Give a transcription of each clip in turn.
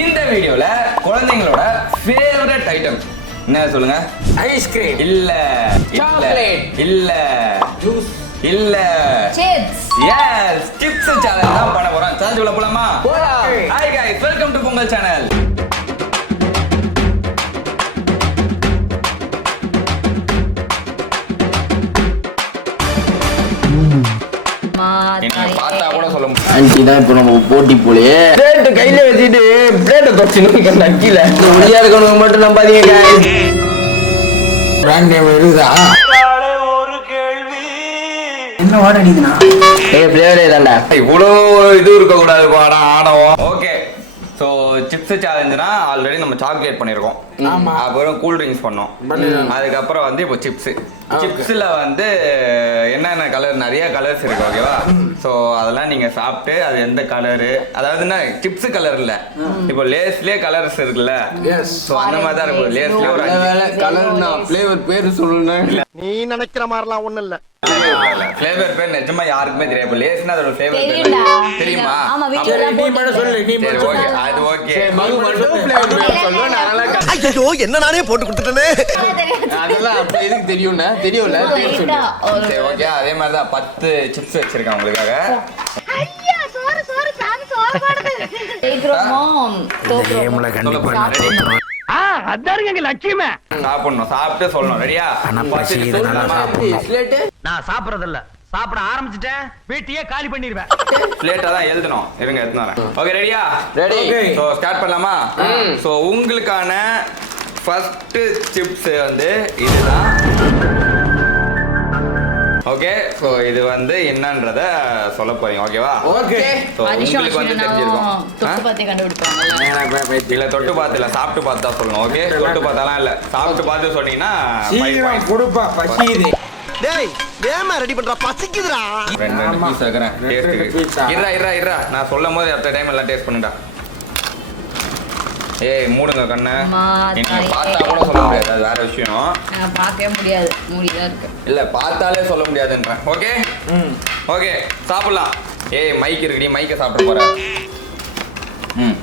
இந்த வீடியோல குழந்தைங்களோட ஃபேவரட் ஐட்டம் என்ன சொல்லுங்க? ஐஸ்கிரீம் இல்ல, சாக்லேட் இல்ல, ஜூஸ் இல்ல, சிப்ஸ். எஸ், சிப்ஸ் சேலஞ்ச் தான் பண்ண போறோம். சேலஞ்ச் உள்ள போலாமா? போலாம். Hi guys, welcome to Pongal channel. நீங்க பார்த்தா கூட சொல்ல முடியாது. ஆன்ட்டி தான் இப்போ நம்ம போட்டி போலயே பிளேட் கையில வச்சுட்டு பிளேட்டை தொடச்சு நக்கில ஒளியா இருக்கவங்க மட்டும் நம்பாதீங்க பிராண்ட் நேம் இருக்குதா? என்ன வாட அடிக்குதுண்ணா? பிளேவரே தான்டா. இவ்வளோ இது இருக்க கூடாது பாடா ஆடவும். ஓகே, ஸோ சிப்ஸ் சேலஞ்சுனா ஆல்ரெடி நம்ம சாக்லேட் பண்ணியிருக்கோம். ஆமா. அப்புறம் கூல் ட்ரிங்க்ஸ் பண்ணோம். அதுக்கப்புறம் வந்து இப்போ சிப்ஸ். சிப்ஸில் வந்து என்னென்ன கலர், நிறைய கலர்ஸ் இருக்கு. ஓகேவா? ஸோ அதெல்லாம் நீங்கள் சாப்பிட்டு அது எந்த கலரு, அதாவதுன்னா சிப்ஸ் கலர் இல்லை, இப்போ லேஸ்லேயே கலர்ஸ் இருக்குல்ல. எஸ். ஸோ அந்த மாதிரி தான் இருக்கும். லேஸ்லேயே ஒரு கலர்னா பிளேவர் பேரு சொல்லணும். நீ நினைக்கிற மாதிரிலாம் ஒண்ணும் இல்ல. ஃப்ளேவர் பேர் நிஜமா யாருக்குமே தெரியாது. இப்போ லேஸ்னா அதோட ஃப்ளேவர் தெரியும்டா. பேர் தெரியுமா? ஆமா, வீட்ல சரி, தான் நீ மட்டும் சொல்லு, நீ சரி, மட்டும் ஓகே, சொல்லு. அது ஓகே. மகு மட்டும் பிளேவர் பேர் சொல்லணும். நாங்களாம் ஐயோ என்ன நானே போட்டு கொடுத்துட்டேனே. அதெல்லாம் அப்படி எதுக்கு தெரியும்னா தெரியும்ல பேர் சொல்லு. சரி, ஓகே, அதே மாதிரி தான் 10 சிப்ஸ் வச்சிருக்கேன் உங்களுக்காக. ஐயா, சோறு சோறு சாமி சோறு போடுது. கேக்குறோம். கேம்ல கண்டிப்பா அதாருங்க எங்க லட்சியமே. சாப்பிடணும், சாப்பிட்டு சொல்லணும். ரெடியா? பிளேட்டு நான் சாப்பிடறது இல்ல, சாப்பிட ஆரம்பிச்சிட்டேன் வீட்டையே காலி பண்ணிடுவேன். பிளேட்டா தான் எழுதணும். இருங்க, எடுத்துன்னு வரேன். ஓகே, ரெடியா? ரெடி. ஸோ ஸ்டார்ட் பண்ணலாமா? ஸோ உங்களுக்கான ஃபர்ஸ்ட் சிப்ஸ் வந்து இதுதான். ஓகே, ஸோ இது வந்து என்னன்றத சொல்ல போறீங்க. ஓகேவா? ஓகே. ஸோ உங்களுக்கு வந்து தெரிஞ்சிருக்கும். தொட்டு பார்த்தே கண்டுபிடிப்பாங்க. இல்ல தொட்டு பார்த்து இல்ல, சாப்பிட்டு பார்த்து தான் சொல்லணும். ஓகே, தொட்டு பார்த்தாலாம் இல்ல, சாப்பிட்டு பார்த்து சொன்னீங்கன்னா 5 சீக்கிரம் points. கொடுப்பா, பசிக்குது. டேய் வேமா ரெடி பண்றா, பசிக்குதுடா. ரெண்டு ஆமா. பீஸ் வைக்கிறேன் டேஸ்ட்டுக்கு. பீஸா? இருடா நான் சொல்லும் போது அடுத்த டைம் எல்லாம் டேஸ்ட் பண்ணுடா. ஏய், மூடுங்க கண்ணை. அம்மா, நீங்க தாயே. பார்த்தா கூட சொல்ல முடியாது, அது வேற விஷயம். நான் பார்க்கவே முடியாது, மூடிதான் இருக்கு. இல்ல பார்த்தாலே சொல்ல முடியாதுன்றேன். ஓகே ஓகே, சாப்பிடலாம். ஏய், மைக் இருக்குடி, மைக்கை சாப்பிட்டு போற.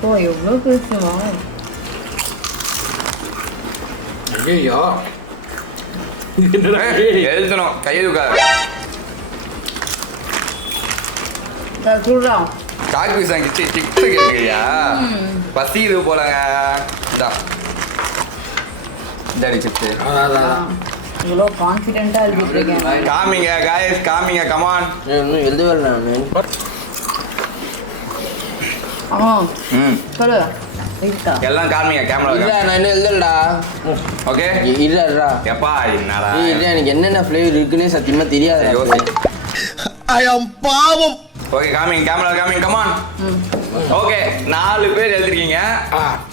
ஓ, எவ்வளவு பேசுமா? ஐயோ எழுதணும், கையெழுக்காது. சொல்றான். காக்கி பீஸ் வாங்கிச்சு சிப்ஸ் கேட்குறியா? பசி இது போலங்க. இந்தாடி சிப்ஸ். இவ்வளோ கான்ஃபிடென்ட்டா இருக்கீங்க. காமிங்க காய்ஸ், காமிங்க, கமான். இன்னும் எழுதவே இல்லை நான். ஆ, சொல்லு. இருக்கா? எல்லாம் காமிங்க இல்ல கேமரா. நான் இன்னும் எழுதலடா. ஓகே, இல்லடா. எப்பா என்னடா இல்ல எனக்கு என்னென்ன ஃப்ளேவர் இருக்குன்னே சத்தியமா தெரியாது. யோசி. ஐ அம் பாவம். ஓகே, காமிங்க கேமரா, காமிங்க, கமான். ஓகே, 4 பேர் எழுதிருக்கீங்க.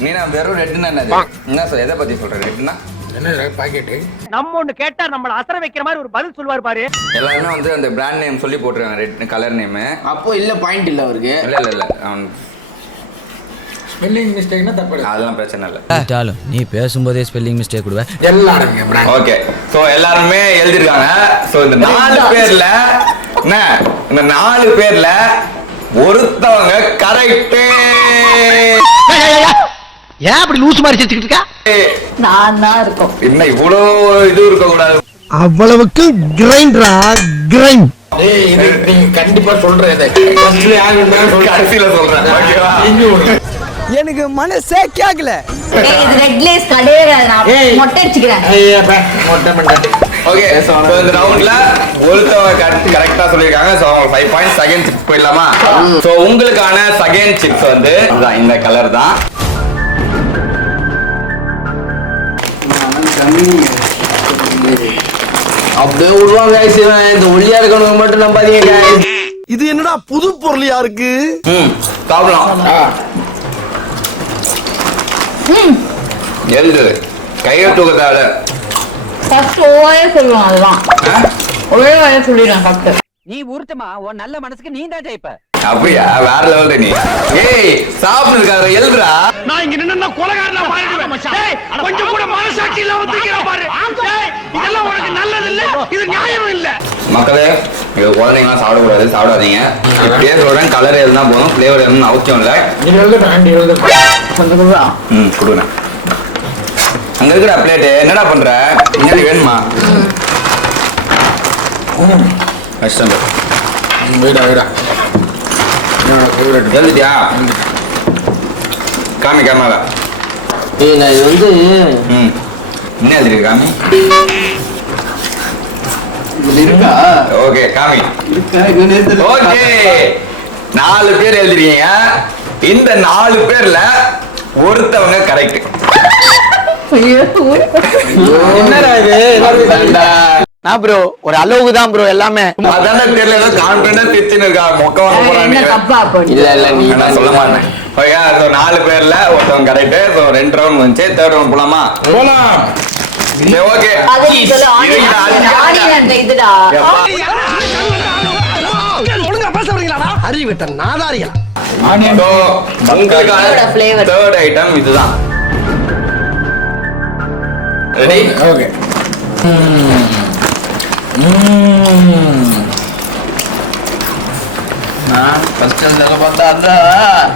நீ நான் வெறும் ரெட்னா என்ன சொல், எதை பத்தி சொல்ற? ரெட்னா என்ன பாக்கெட்டு? நம்ம ஒண்ணு கேட்டா நம்மள அசர வைக்கிற மாதிரி ஒரு பதில் சொல்வார் பாரு. எல்லாருமே வந்து அந்த பிராண்ட் நேம் சொல்லி போட்டுருக்காங்க, ரெட் கலர் நேம். அப்போ இல்ல பாயிண்ட் இல்ல அவருக்கு. இல்ல அவன் ஸ்பெல்லிங் மிஸ்டேக்னா தப்பு. அதெல்லாம் பிரச்சனை இல்ல. நீ பேசும்போதே ஸ்பெல்லிங் மிஸ்டேக் விடுவ. எல்லாம் அடங்குங்க பிராண்ட். ஓகே, சோ எல்லாருமே எழுதிருக்காங்க. சோ இந்த 4 பேர்ல என்ன, இந்த 4 பேர்ல ஒருத்தவங்க கரெக்ட். ஏன் அப்படி லூஸ் மாதிரி செஞ்சுக்கிட்டு இருக்கா? நான் தான் இருக்கோம். என்ன இவ்வளோ இது இருக்க கூடாது. அவ்வளவுக்கு கிரைண்டரா கிரைண்ட். ஏய் இது நீங்க கண்டிப்பா சொல்றது. ஃபர்ஸ்ட்ல யாரு இருந்தாலும் சொல்லுங்க. கடைசியில சொல்றேன். ஓகேவா? இங்க ஒரு எனக்கு மனசே கேக்கல. ஏய், இது ரெட் லேஸ் கிடையாது. நான் ஏய். மொட்டை அடிச்சுக்கிறேன். ஐயா பா மொட்டை மண்டை. ஓகே, சோ இந்த ரவுண்ட்ல ஒருத்தவங்க கரெக்ட்டா சொல்லிருக்காங்க. சோ அவங்க 5 பாயிண்ட்ஸ். செகண்ட் சிப்ஸ் போயிடலாமா? சோ உங்களுக்கான செகண்ட் சிப்ஸ் வந்து இந்த கலர் தான். அப்படியே விடுவாங்க guys. இந்த ஒல்லியா இருக்கவங்க மட்டும் நம்பாதீங்க guys. இது என்னடா புது பொருளியா இருக்கு? சாப்பிடலாம். எழுது, கையை தூக்கத்தால. ஃபர்ஸ்ட் ஓவே சொல்லுவான். அதுதான் ஒரே வாயை சொல்லிடுறேன் ஃபர்ஸ்ட். நீ உருத்தமா, உன் நல்ல மனசுக்கு நீ தான் ஜெயிப்ப. அப்படியா? வேற லெவல் நீ. ஏய், சாப்பிடுறதுக்காக எழுதுறா. நான் இங்க நின்னா கொலைகாரனா மாறிடுவேன் மச்சான். டேய் கொஞ்சம் கூட மனசாட்சி இல்லாம தூக்கிற பாரு. டேய் இதெல்லாம் உனக்கு நல்லது இல்ல, இது நியாயம் இல்ல. மக்களே, இது குழந்தைங்களாம் சாப்பிடக்கூடாது, சாப்பிடாதீங்க. இப்படியே சொல்றேன், கலர் எதுனா போதும், ஃப்ளேவர் எதுவும் அவசியம் இல்லை. கொஞ்சம் கொடுறா. கொடுக்குறேன். அங்க இருக்கிற பிளேட்டு என்னடா பண்ற? இங்கே வேணுமா? கஷ்டம். எழுதிட்டியா? காமி கேமரா. நான் இது வந்து என்ன எழுதிருக்கு காமி? இருக்கா? ஓகே காமி. ஓகே 4 பேர் எழுதிருக்கீங்க. இந்த 4 பேர்ல ஒருத்தவங்க கரெக்ட். என்னடா இது? நான் ப்ரோ ஒரு அளவுக்கு தான் ப்ரோ எல்லாமே. அதானே தெரியல, ஏதோ கான்ஃபிடென்ட்டா திருச்சின்னு இருக்கா. மொக்க வாங்க என்ன போறாங்க. தப்பா பண்ணி? இல்ல நீ நான் சொல்ல மாட்டேன். ஓகே, ஸோ 4 பேர்ல ஒருத்தவங்க கரெக்ட். ஸோ 2 ரவுண்ட் வந்துச்சு. 3rd ரவுண்ட் போலாமா? போலாம். சரி ஓகே. அது நீ சொல்லு, ஆனியன் அந்த இதுடா. அறிவிட்ட நாதாரியா. So, உங்களுக்கான இதோட flavor. 3rd ஐட்டம் இதுதான். ரெடி? ஓகே. நான் ஃபர்ஸ்ட் அந்த பார்த்தா அதான்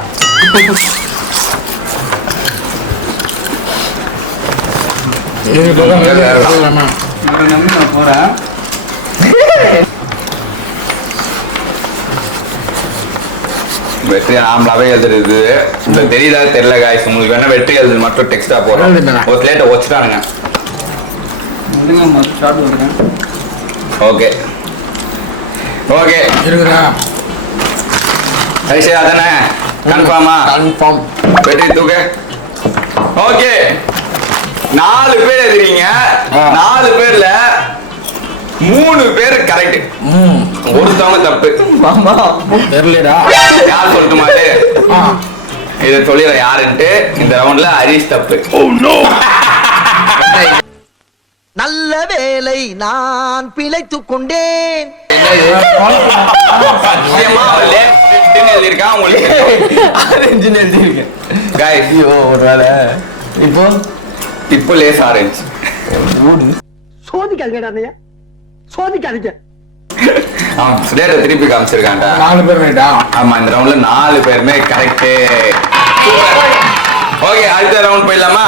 வெற்றி ஆம்பளாவே எழுதுறது. இந்த தெரியுதா தெரியல காய்ஸ், உங்களுக்கு வேணா வெற்றி எழுது மட்டும் டெக்ஸ்டா போறோம். ஒரு பிளேட்டை வச்சுட்டானுங்க. ஓகே ஓகே இருக்குதா? ஐஷா அதானே? கன்ஃபார்மா? கன்ஃபார்ம். வெற்றி தூக்கு. ஓகே 4 பேர் எழுதுறீங்க. 4 பேர்ல 3 பேர் கரெக்ட். ஒருத்தவங்க தப்பு. தெரியலடா. யார் சொல்லட்டுமா இது? இதை சொல்லிடுற யாருன்ட்டு. இந்த ரவுண்ட்ல ஹரிஷ் தப்பு. நல்ல வேலை நான் பிழைத்துக் கொண்டேன். சத்தியமா அவன் லேட்டுன்னு எழுதியிருக்கான். உங்களுக்கு ஆரஞ்சுன்னு எழுதியிருக்கேன். guys, ஐயோ ஒரு வேலை இப்போ லேஸ் ஆரஞ்சு. சோதிக்காதீங்க, சோதிக்காதீங்க. டேட்டை திருப்பி காமிச்சிருக்கான்டா. 4 பேர் ரைட்டா? ஆமா, இந்த ரவுண்ட்ல 4 பேருமே கரெக்ட். ஓகே, அடுத்த ரவுண்ட் போயிடலாமா?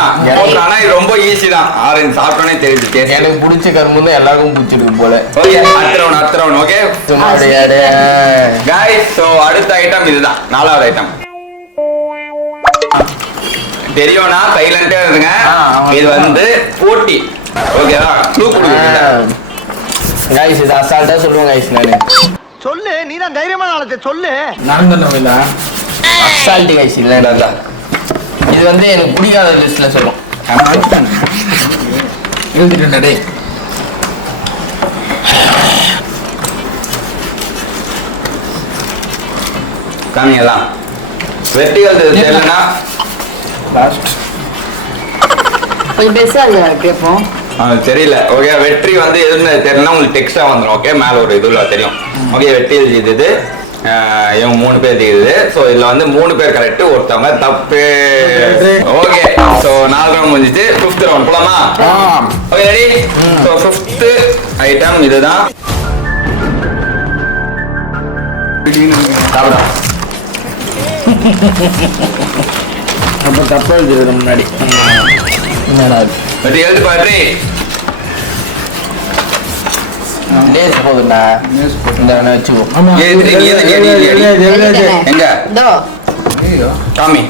ஆனா இது ரொம்ப ஈஸி தான். ஆரஞ்சு சாப்பிட்டோன்னே தெரியுது டேஸ்ட். எனக்கு பிடிச்ச கரும்பு தான் எல்லாருக்கும் பிடிச்சிருக்கு போல. ஓகே, அடுத்த ரவுண்ட். ஓகே சும்மா guys, so அடுத்த ஐட்டம் இதுதான். 4வது ஐட்டம். தெரியும்னா சைலண்டா இருங்க. இது வந்து போட்டி. ஓகேவா? க்ளூ கொடுங்க. கைஸ் இது அசால்ட்டா சொல்லுவேன் கைஸ். நானு சொல்லு, நீ தான் தைரியமான ஆளத்தை சொல்லு. நான் தான் இல்ல. அசால்ட் கைஸ் இல்ல. இது வந்து எனக்கு பிடிக்காத லிஸ்ட்ல சொல்லும். எழுதிட்டேன் டேய். காமிங்கலாம். வெற்றிகள் தெரியலனா லாஸ்ட். கொஞ்சம் பெருசா கேட்போம். தெரியல. ஓகே, வெற்றி வந்து எதுன்னு தெரியலனா உங்களுக்கு டெக்ஸ்டா வந்துடும். ஓகே, மேல ஒரு இதுல தெரியும். ஓகே, வெற்றி எழுதியது இவங்க 3 பேர் எழுதியது. ஸோ இதுல வந்து 3 பேர் கரெக்ட், ஒருத்தவங்க தப்பு. ஓகே, ஸோ 4 ரவுண்ட் முடிஞ்சிட்டு 5th ரவுண்ட் போலாமா? Okay ready? So 5th item இதுதான். சாப்பிடா. அப்ப தப்பா எழுதிடுறது முன்னாடி. என்னடா வெற்றி எழுதி பாரு. லேஸ் போகுதுடா. இந்த வச்சுக்கோ. ஆமா. எங்க இதோ காமி?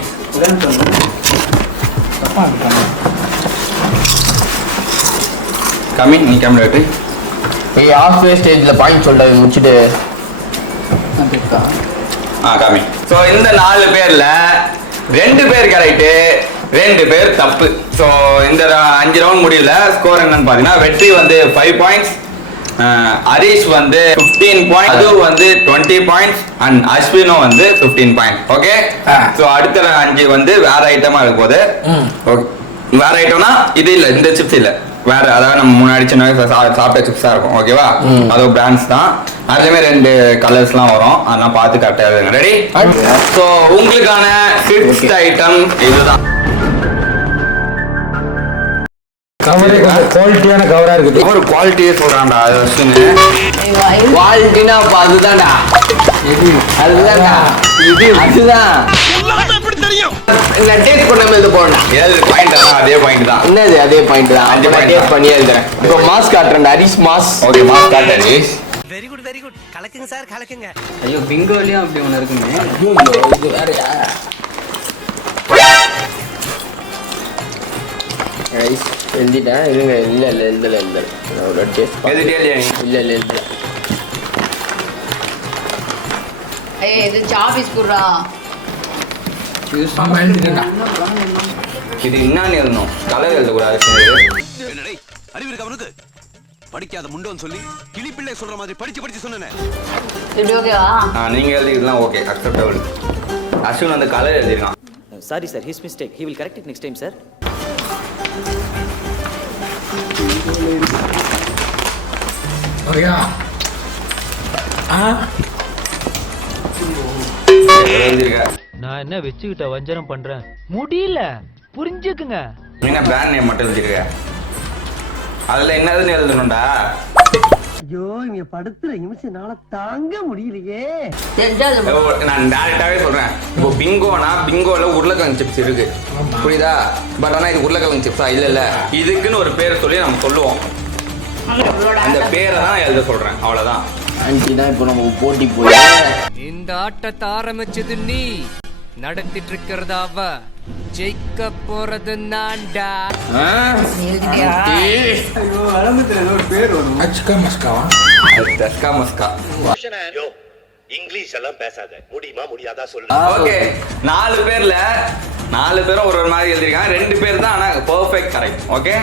காமி, நீ கேமரா வெற்றி. ஏய் ஆஃப் ஸ்டேஜ்ல பாயிண்ட் சொல்றது முடிச்சிட்டு காமி. ஸோ இந்த 4 பேர்ல 2 பேர் கரெக்ட், 2 பேர் தப்பு. ஸோ இந்த 5 ரவுண்ட் முடியல. ஸ்கோர் என்னன்னு பாத்தீங்கன்னா வெற்றி வந்து 5 பாயிண்ட்ஸ், ஹரிஷ் வந்து 15 பாயிண்ட், அது வந்து 20 பாயிண்ட்ஸ் அண்ட் அஸ்வினோ வந்து 15 பாயிண்ட். ஓகே, ஸோ அடுத்த 5 வந்து வேற ஐட்டமா இருக்கும் போது. வேற ஐட்டம்னா இது இல்ல, இந்த சிப்ஸ் இல்ல, வேற. அதாவது நம்ம முன்னாடி சின்ன சாப்பிட்ட சிப்ஸா இருக்கும். ஓகேவா? அது பிராண்ட்ஸ் தான். அதுலயுமே 2 கலர்ஸ்லாம் வரும். அதெல்லாம் பார்த்து கரெக்டா எழுதுங்க. ரெடி? ஸோ உங்களுக்கான 5th ஐட்டம் இதுதான். குவாலிட்டியான கவரா இருக்குது. ஒரு குவாலிட்டியே சொல்றான்டா அஸ்வின். குவாலிட்டினா அப்ப அதுதான்டா. அதுதான்டா. அதுதான். நான் டேஸ்ட் பண்ணாம இது போடணும். ஏழு பாயிண்ட் அதே பாயிண்ட் தான். என்னது அதே பாயிண்ட் தான். அஞ்சு நான் point டேஸ்ட் தான். பண்ணி எழுதுறேன். இப்போ மாஸ் காட்டுறேன். ஹரிஷ் மாஸ். ஓகே மாஸ் காட்டு ஹரிஷ். வெரி குட் கலக்குங்க சார் கலக்குங்க. ஐயோ பிங்கோலயும் அப்படி ஒண்ணு இருக்குமே. இது வேறயா? ஹரிஷ் எழுதிட்டேன். இருங்க. இல்ல எழுதல. நான் ஒரு டேஸ்ட் எழுதிட்டே இல்லையா நீ? இல்ல எழுதல. ஏய் இது சாபிஸ் குடுறா. ஆமா எழுதிட்டேன்டா. இது என்னன்னு எழுதணும், கலர் எழுதக்கூடாது. என்னடே அறிவு இருக்கு அவனுக்கு? படிக்காத முண்டோன்னு சொல்லி கிளிப்பிள்ளை சொல்ற மாதிரி படிச்சு சொன்னேன். இது ஓகேவா? நீங்க எழுதிக்கலாம் ஓகே அக்செப்டபிள். அஸ்வின் வந்து கலர் எழுதிருக்கான். Sorry sir, his mistake. He will correct it next time sir. ஓகேயா? எழுதிருக்க. நான் என்ன வெச்சுக்கிட்ட வஞ்சனம் பண்றேன் முடியல புரிஞ்சுக்குங்க. என்ன பிராண்ட் நேம் மட்டும் எழுதிருக்க. அதுல என்னதுன்னு எழுதணும்டா. ஐயோ இங்க படுத்துற நிமிஷம்னால தாங்க முடியலையே. தெரிஞ்சா அது நான் டேரக்டாவே சொல்றேன். இப்போ பிங்கோனா பிங்கோல உருளைக்கிழங்கு சிப்ஸ் இருக்கு, புரியுதா? பட் ஆனா இது உருளைக்கிழங்கு சிப்ஸா இல்ல. இதுக்குன்னு ஒரு பேரை சொல்லி நம்ம சொல்லுவோம். அந்த பேரை தான் எழுத சொல்றேன், அவ்வளவுதான். ஆன்ட்டி தான் இப்போ நம்ம போட்டி போய் இந்த ஆட்டத்தை ஆரம்பிச்சது நீ, நடத்திட்டு இருக்கிறதா அவ, ஜெயிக்க போறது நான்டா. அச்சுக்கா மஸ்காவா? தஸ்கா மஸ்கா. இங்கிலீஷ் எல்லாம் பேசாத. முடியுமா முடியாதா சொல்லு. ஓகே 4 பேர்ல 4 பேரும் ஒரு மாதிரி எழுதிருக்காங்க. 2 பேர் தான் ஆனா பெர்ஃபெக்ட் கரெக்ட். ஓகே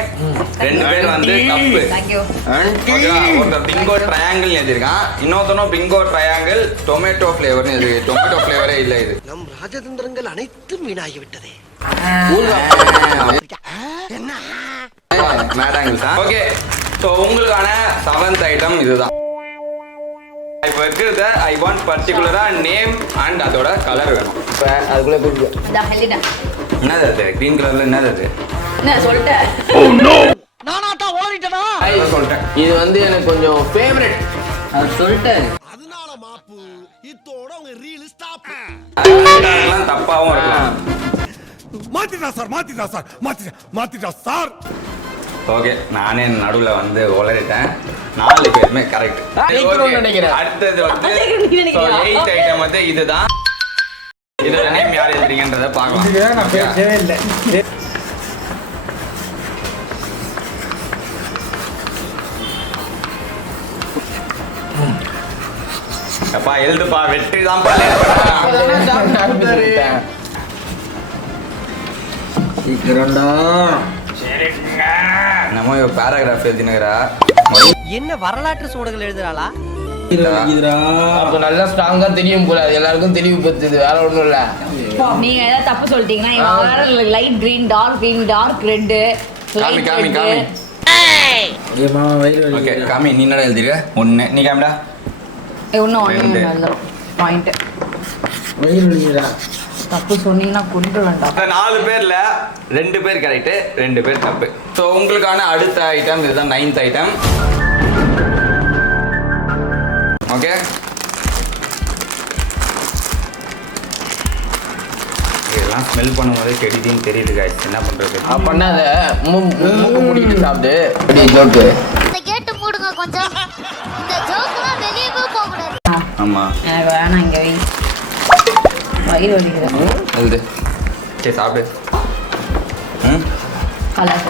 2 பேர் வந்து தப்பு. Thank you. ஓகேவா? ஒருத்தர் பிங்கோ ட்ரையாங்கிள் எழுதிருக்கான், இன்னொருத்தனும் பிங்கோ ட்ரையாங்கிள் டொமேட்டோ ஃபிளேவர்னு எழுதி. டொமேட்டோ ஃபிளேவரே இல்ல இது. நம் ராஜதந்திரங்கள் அனைத்தும் வீணாகி விட்டதே. மேடாங்கிள் தான். ஓகே ஸோ உங்களுக்கான 7th ஐட்டம் இதுதான். இப்போ இருக்கிறத ஐ வாண்ட் பர்டிகுலரா நேம் அண்ட் அதோட கலர் வேணும். இப்போ அதுக்குள்ளே போயிட்டு இந்த ஹெல்லிடா. என்னது அது? கிரீன் கலர்ல என்னது அது? என்ன சொல்லிட்டேன்? நானா தான் ஓடிட்டனா? சொல்லிட்டேன். இது வந்து எனக்கு கொஞ்சம் ஃபேவரட். அவர் சொல்லிட்டாரு. அதனால மாப்பு இத்தோட உங்க ரீல் ஸ்டாப். அதெல்லாம் தப்பாவும் இருக்கலாம். மாத்திட்டா சார். ஓகே நானே நடுவுல வந்து உளறிட்டேன். 4 பேருமே கரெக்ட். நினைக்கிறேன். அடுத்தது வந்து 8th ஐட்டம் வந்து இதுதான். இதோட நேம் யார் எழுதுறீங்கன்றத பார்க்கலாம். இதுதான் நான் பேசவே இல்லை. அப்பா எழுதுப்பா, வெற்றி தான். சீக்கிரம்டா. நம்ம பேராகிராஃப் எழுதினுக்கிறா. என்ன வரலாற்று சூடுகள் எழுதுறாளா? அப்போ நல்லா ஸ்ட்ராங்கா தெரியும் போல. அது எல்லாருக்கும் தெளிவு பத்துது. வேற ஒண்ணும் இல்ல. நீங்க ஏதாவது தப்பு சொல்லிட்டீங்கன்னா இவன் வேற லைட் கிரீன், டார்க் ரெட், காமி காமி காமி. ஏமா வயிறு வலி. ஓகே காமி, நீ என்ன எழுதிருக்க? 1 நீ காமிடா. ஒன்னும் பாயிண்ட். வயிறு வலிடா. தப்பு சொன்னீங்கன்னா கொண்டு வேண்டாம். இந்த 4 பேர்ல 2 பேர் கரெக்ட், 2 பேர் தப்பு. ஸோ உங்களுக்கான அடுத்த ஐட்டம் இதுதான் 9th ஐட்டம். ஓகே இதெல்லாம் ஸ்மெல் பண்ணும்போதே கெடுதின்னு தெரியுது guys. என்ன பண்றது? பண்ணாத. மூக்கு முடிக்கிட்டு சாப்பிட்டு. அப்படியே ஜோக்கு. இந்த கேட்டு மூடுங்க கொஞ்சம். இந்த ஜோக்லாம் வெளியவே போக கூடாது. ஆமா எனக்கு வேணாம், இங்க வை. வயிறு வலிக்குது. எழுது. சரி சாப்பிடு. கலர்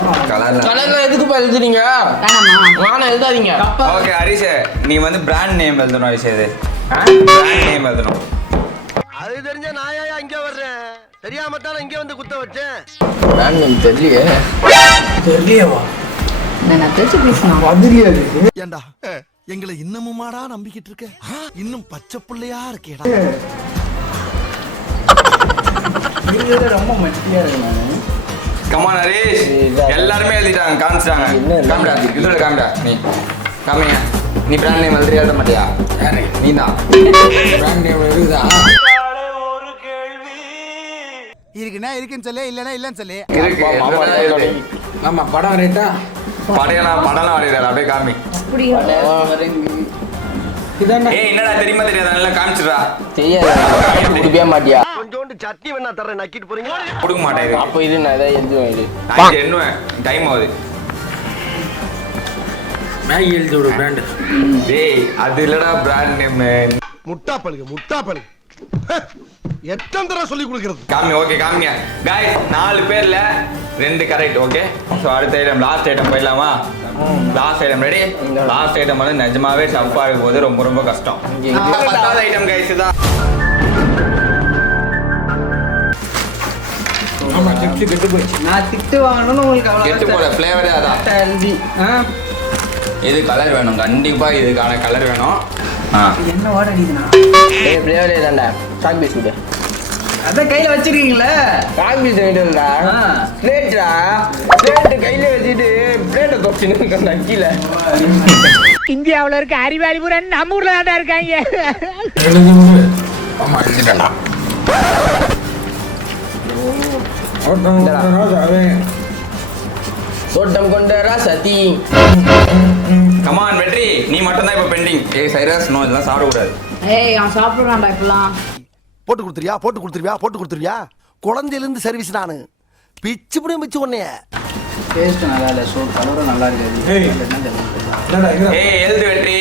கலர்ல எதுக்குப்பா எழுதுறீங்க? வேணாமா? வானம் எழுதாதீங்க. ஓகே ஹரிஷ், நீ வந்து பிராண்ட் நேம் எழுதணும். ஹரிஷ் இது பிராண்ட் நேம் எழுதணும். அது தெரிஞ்ச நாயா இங்க வர்றேன். தெரியாம தான் இங்க வந்து குத்த வச்சேன். நான் தெரியலையே. தெரியவா? நான் தெரிச்சு பேசணும். மதுரியாது. ஏண்டா எங்களை இன்னமுமாடா நம்பிக்கிட்டு இருக்க? இன்னும் பச்சை பிள்ளையா இருக்கேடா. நீங்க ரொம்ப மட்டியா இருக்கு. நானு கமான் ஹரிஷ், எல்லாருமே எழுதிட்டாங்க, காமிச்சிட்டாங்க. காமிடா, இதோட காமிடா. நீ காமிங்க. நீ பிராண்ட் நேம் எழுத மாட்டியா? நீ தான் பிராண்ட் நேம் இருக்குதா? இருக்குன்னா இருக்குன்னு சொல்லு, இல்லைன்னா இல்லைன்னு சொல்லு. இருக்கு. ஆமா படம் வரையட்டா படம்லாம் வரையிறாரு அப்படியே காமி. இதாண்டா ஏய் என்னடா தெரியுமா தெரியாதா நல்லா காமிச்சிடுறா. தெரியாது குடிக்கவே மாட்டியா? கொஞ்சோண்டு சட்னி வேணா தரேன், நக்கிட்டு போறீங்க. கொடுக்க மாட்டேன். அப்போ இது நான் ஏதாவது எழுதுவேன் இது. நான் எண்ணுவேன், டைம் ஆகுது. மேகி எழுதி விடு பிராண்ட். டேய் அது இல்லடா பிராண்ட் நேம். முட்டாப்பழுகு எத்தனை தடவை சொல்லி கொடுக்கிறது. காமி ஓகே காமிங்க. गाइस 4 பேர்ல 2 கரெக்ட். ஓகே சோ அடுத்த ஐட்டம் லாஸ்ட் ஐட்டம் போயிடலாமா? Last item ready? Last item வந்து நிஜமாவே டஃப்பா இருக்கும் போது ரொம்ப ரொம்ப கஷ்டம். 10வது ஐட்டம் गाइस இதான். ஆமா சிப்ஸ் கெட்டு போச்சு. நான் திட்டு வாங்கணும்னு உங்களுக்கு அவ்வளோ கெட்டு போற ஃப்ளேவரே அதான். எழுதி இது கலர் வேணும், கண்டிப்பா இதுக்கான கலர் வேணும். என்ன வாட அடிக்குதுண்ணா? ஏய் ஃப்ளேவர் ஏதாண்டா சாக் பீஸ் கொடு. அதான் கையில வச்சிருக்கீங்களே. சாக் பீஸ் வேணும்டா. பிளேட்டா. பிளேட் கையில வச்சிட்டு பிளேட்டை தொப்பின்னு நக்கில. இந்தியாவுல இருக்க அறிவாளி பூரா நம்ம ஊர்ல தான் இருக்காங்க. எழுதி விடு. ஆமா எழுதிட்டேன்டா. தோட்டம் கொண்ட ராசதி. கமான் வெற்றி, நீ மட்டும் தான் இப்ப பெண்டிங். ஏய் சைரஸ் நோ இதெல்லாம் சாப்பிட கூடாது. ஏய் அவன் சாப்பிடுறான்டா இப்பெல்லாம். போட்டு கொடுத்துருவியா குழந்தையில இருந்து சர்வீஸ் நானு பிச்சு புடியும் பிச்சு உன்னைய. டேஸ்ட் நல்லா இல்லை, ஸோ கலரும் நல்லா இருக்காது. என்னடா இது? ஏய் எழுது வெற்றி.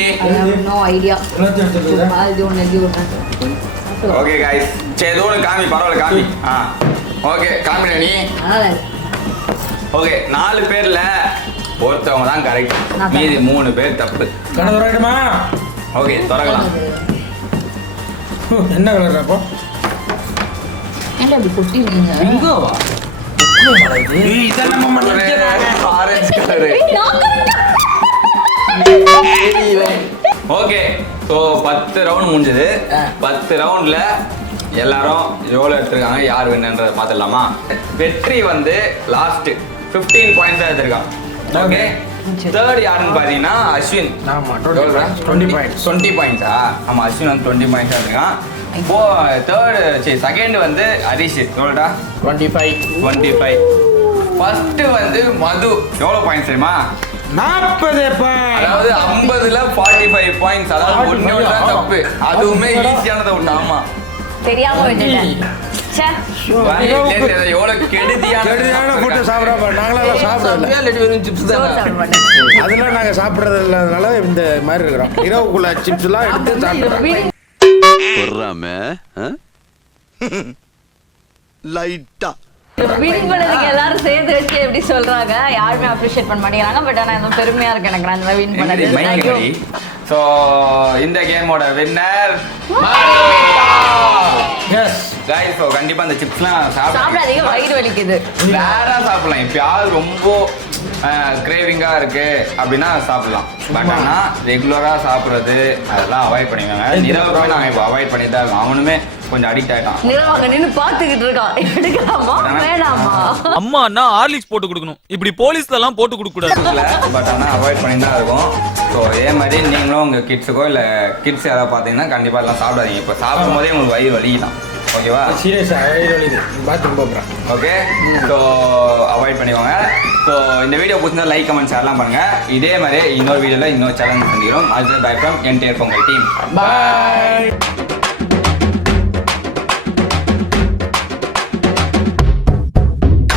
No idea. எல்லாத்தையும் எடுத்து போயிடா. அது ஒன்று எழுதி விட்றேன். ஓகே गाइस சரி ஏதோ ஒன்று காமி, பரவாயில்ல காமி. ஓகே காமிடா நீ. ஓகே 4 பேர்ல ஒருத்தவங்க தான் கரெக்ட், மீதி 3 பேர் தப்பு. கடை வரட்டுமா? ஓகே தொடங்கலாம். என்ன கலர் அப்போ? ஏன்டா இப்படி கொட்டிருக்கீங்க? பிங்கோவா? இதெல்லாம் நம்ம orange colour. Okay so 10 round முடிஞ்சது. 10 ரவுண்ட்ல எல்லாரும் எவ்வளோ எடுத்திருக்காங்க, யார் வின்னன்றதை பார்த்துடலாமா? வெற்றி வந்து லாஸ்ட் 15 பாயிண்ட்ஸ் தான் எடுத்திருக்கான். ஓகே தேர்ட் யாருன்னு பார்த்தீங்கன்னா அஸ்வின். ஆமா 20 பாயிண்ட்ஸ். 20 பாயிண்ட்ஸா? ஆமாம் அஸ்வின் வந்து 20 பாயிண்ட்ஸ் எடுத்திருக்கான். இப்போ செகண்ட் வந்து ஹரிஷ் எவ்வளோடா? 25. ஃபர்ஸ்ட் வந்து மது எவ்வளோ பாயிண்ட்ஸ் தெரியுமா? 40 அதாவது 50ல 45 பாயிண்ட்ஸ். அதாவது ஒண்ணு தான் தப்பு, அதுவுமே ஈஸியானதை விட்டு. ஆமா தெரியாம விட்டுட்டேன். ச்சே. எவ்வளவு கெடுதியான போட்டு சாப்பிடாம நாங்களாம் சாப்பிடல. சிப்ஸ் சோறு தான். சாப்பிட மாட்டேன். அதெல்லாம் நாங்க சாப்பிடுறது இல்லாதனால இந்த மாதிரி இருக்கிறோம். இரவுக்குள்ள சிப்ஸ் எல்லாம் எடுத்து சாப்பிடுறோம். லைட்டா வின் பண்ணதுக்கு எல்லாரும் சேர்ந்து வச்சு எப்படி சொல்றாங்க, யாருமே அப்ரிஷியேட் பண்ண மாட்டேங்கிறாங்க. பட் ஆனா இது பெருமையா இருக்கு எனக்கு நான் வின் பண்ணது. Thank you. ஸோ இந்த கேமோட வின்னர் எஸ் गाइस. ஸோ கண்டிப்பா அந்த சிப்ஸ்லாம் சாப்பிடாதீங்க, வயிறு வலிக்குது. வேற சாப்பிடலாம். எப்பயாவது ரொம்ப கிரேவிங்கா இருக்கு அப்படின்னா சாப்பிடலாம். பட் ஆனா ரெகுலரா சாப்பிடுறது அதெல்லாம் அவாய்ட் பண்ணிக்கோங்க. நிரவ நாங்கள் இப்போ அவாய்ட் பண்ணி தான் இருக்கோம். அவனுமே கொஞ்சம் அடிக்ட் ஆயிட்டான். நிலவாங்க நின்று பாத்துக்கிட்டு இருக்கான். எடுக்கலாமா வேணாமா? அம்மா நான் ஹார்லிக்ஸ் போட்டு கொடுக்கணும், இப்படி போலீஸ்ல எல்லாம் போட்டு கொடுக்க கூடாது. பட் ஆனால் அவாய்ட் பண்ணி தான் இருக்கும். ஸோ இதே மாதிரி நீங்களும் உங்கள் கிட்ஸுக்கோ இல்லை கிட்ஸ் யாராவது பார்த்தீங்கன்னா கண்டிப்பாக எல்லாம் சாப்பிடாதீங்க. இப்போ சாப்பிடும் போதே உங்களுக்கு வயிறு வலிக்கலாம். ஓகேவா? சீரியஸா வயிறு வலிக்குது. பாத்ரூம் போகிறேன். ஓகே ஸோ அவாய்ட் பண்ணிக்கோங்க. ஸோ இந்த வீடியோ பிடிச்சிருந்தா லைக் கமெண்ட் ஷேர்லாம் பண்ணுங்க. இதே மாதிரி இன்னொரு வீடியோவில் இன்னொரு சேலஞ்ச் சந்திக்கிறோம். அது by from entire Pongal team. Bye.